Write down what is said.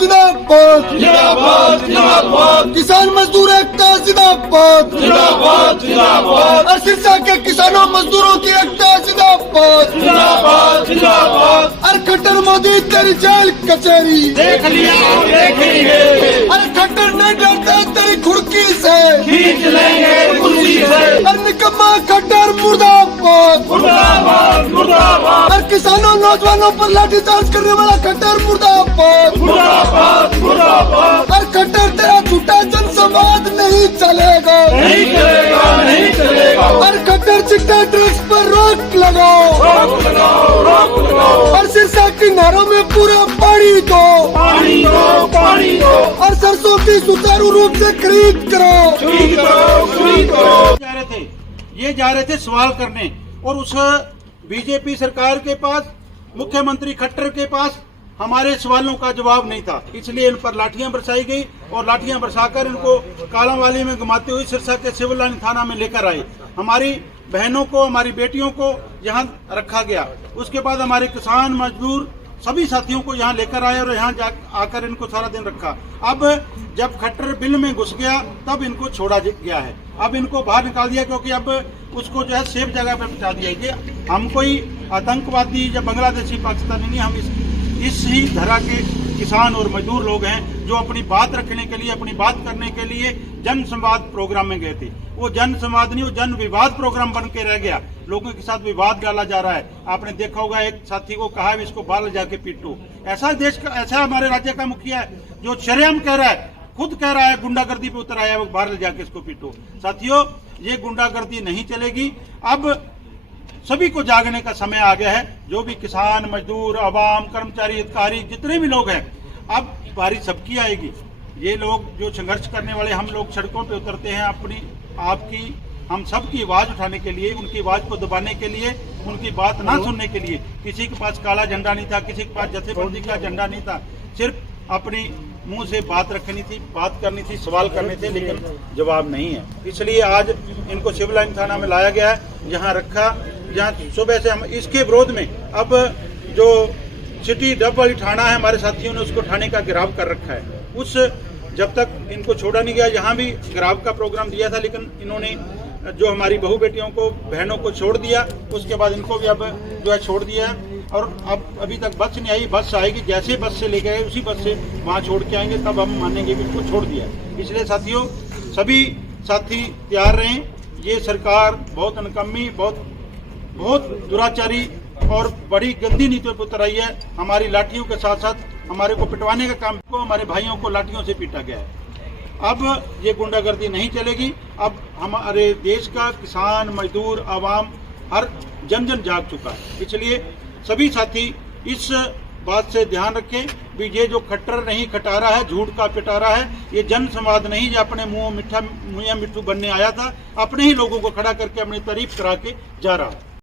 जिंदाबाद जिंदाबाद जिंदाबाद किसान मजदूर एकता जिंदाबाद जिंदाबाद जिंदाबाद और सिरसा के किसानों मजदूरों की एकता जिंदाबाद जिंदाबाद जिंदाबाद अरे खट्टर मोदी तेरी जेल कचहरी देख लिया और देखेंगे, अरे खट्टर नहीं डरता तेरी घुड़की से खींच लेंगे कुर्सी से। अरे निकम्मा खट्टर मुर्दाबाद मुर्दाबाद मुर्दाबाद और किसानों नौजवानों पर लाठीचार्ज करने वाला खट्टर मुर्दाबाद मुर्दाबाद मुर्दाबाद। और खट्टर तेरा झूठा जनसंवाद नहीं चलेगा नहीं चलेगा नहीं चलेगा। और खट्टर चिट्टा ड्रग्स पर रोक लगाओ रोक लगाओ रोक लगाओ। और सिरसा की नहरों में पूरा पानी दो पानी दो पानी दो। और सरसों की सुचारू रूप से खरीद करो खरीद करो खरीद करो। ये जा रहे थे सवाल करने और उस बीजेपी सरकार के पास मुख्यमंत्री खट्टर के पास हमारे सवालों का जवाब नहीं था, इसलिए इन पर लाठियां बरसाई गई और लाठियां बरसाकर इनको कालांवाली में घुमाते हुए सिरसा के सिविल लाइन थाना में लेकर आए। हमारी बहनों को हमारी बेटियों को यहाँ रखा गया। उसके बाद हमारे किसान मजदूर सभी साथियों को यहाँ लेकर आए और यहाँ आकर इनको सारा दिन रखा। अब जब खट्टर बिल में घुस गया तब इनको छोड़ा गया है। अब इनको बाहर निकाल दिया क्योंकि अब उसको जो है सेफ जगह पे पहुंचा दिया। ये हम कोई आतंकवादी या बांग्लादेशी पाकिस्तानी नहीं, हम इस ही धरा के किसान और मजदूर लोग हैं जो अपनी बात रखने के लिए अपनी बात करने के लिए जन संवाद प्रोग्राम में गए थे। वो जन संवाद नहीं, वो जन विवाद प्रोग्राम बन के रह गया। लोगों के साथ विवाद डाला जा रहा है। आपने देखा होगा एक साथी को कहा है इसको बाहर जाके पीटो। ऐसा देश का ऐसा हमारे राज्य का मुखिया है जो शर्म कह रहा है, खुद कह रहा है गुंडागर्दी पे उतर आया, वो बाहर ले जाके इसको पीटो। साथियों, ये गुंडागर्दी नहीं चलेगी। अब सभी को जागने का समय आ गया है। जो भी किसान मजदूर आवाम कर्मचारी अधिकारी जितने भी लोग हैं, अब बारी सबकी आएगी। ये लोग जो संघर्ष करने वाले, हम लोग सड़कों पे उतरते हैं अपनी आपकी हम सबकी आवाज उठाने के लिए, उनकी आवाज को दबाने के लिए, उनकी बात ना सुनने के लिए। किसी के पास काला झंडा नहीं था, किसी के पास जथेबंदी का झंडा नहीं था, सिर्फ अपनी मुंह से बात रखनी थी, बात करनी थी, सवाल करने थे, लेकिन जवाब नहीं है। इसलिए आज इनको सिविल लाइन थाना में लाया गया है, यहाँ रखा, जहाँ सुबह से हम इसके विरोध में अब जो सिटी डबल थाना है हमारे साथियों ने उसको थाने का घेराव कर रखा है। उस जब तक इनको छोड़ा नहीं गया, यहाँ भी घेराव का प्रोग्राम दिया था, लेकिन इन्होंने जो हमारी बहू बेटियों को बहनों को छोड़ दिया, उसके बाद इनको भी अब जो है छोड़ दिया है। और अब अभी तक बस नहीं आई, बस आएगी, जैसे बस से ले गए उसी बस से वहाँ छोड़ के आएंगे, तब हम मानेंगे कि इनको छोड़ दिया है। इसलिए साथियों, सभी साथी तैयार रहें। ये सरकार बहुत अनकम्मी, बहुत दुराचारी और बड़ी गंदी नीतियों पर उतर आई है। हमारी लाठियों के साथ साथ हमारे को पिटवाने का काम को, हमारे भाइयों को लाठियों से पीटा गया है। अब ये गुंडागर्दी नहीं चलेगी। अब हमारे देश का किसान मजदूर आवाम हर जन जन जाग चुका है। इसलिए सभी साथी इस बात से ध्यान रखें भी ये जो खट्टर नहीं खटारा है, झूठ का पिटारा है, ये जन संवाद नहीं, जो अपने मुंह मिठ्ठू बनने आया था, अपने ही लोगों को खड़ा करके अपनी तारीफ करा के जा रहा है।